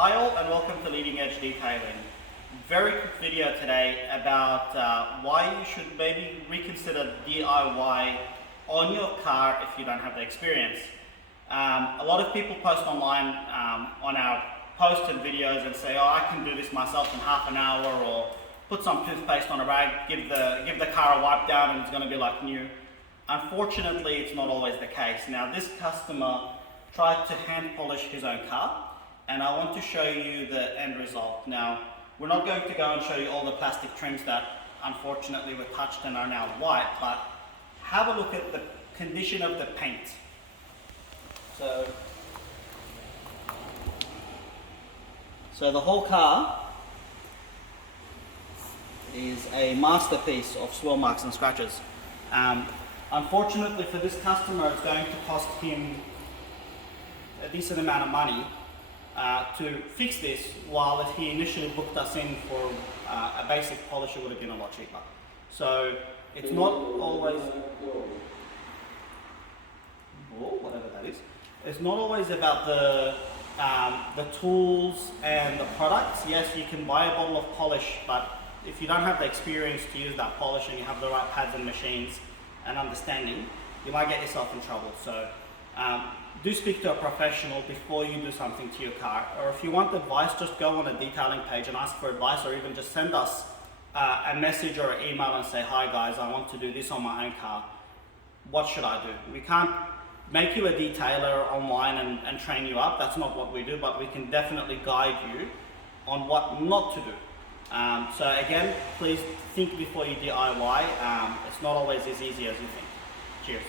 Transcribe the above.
Hi all and welcome to Leading Edge Detailing. Very quick video today about why you should maybe reconsider DIY on your car if you don't have the experience. A lot of people post online on our posts and videos and say, oh, I can do this myself in half an hour, or put some toothpaste on a rag, give the car a wipe down and it's going to be like new. Unfortunately, it's not always the case. Now, this customer tried to hand polish his own car, and I want to show you the end result. Now, we're not going to go and show you all the plastic trims that unfortunately were touched and are now white, but have a look at the condition of the paint. So the whole car is a masterpiece of swirl marks and scratches. Unfortunately for this customer, it's going to cost him a decent amount of money to fix this, while if he initially booked us in for a basic polish, it would have been a lot cheaper. So it's not always, whatever that is, it's not always about the tools and the products. Yes, you can buy a bottle of polish, but if you don't have the experience to use that polish and you have the right pads and machines and understanding, you might get yourself in trouble. So do speak to a professional before you do something to your car. Or if you want advice, just go on a detailing page and ask for advice, or even just send us a message or an email and say, hi guys, I want to do this on my own car. What should I do? We can't make you a detailer online and train you up. That's not what we do, but we can definitely guide you on what not to do. So again, please think before you DIY. It's not always as easy as you think. Cheers.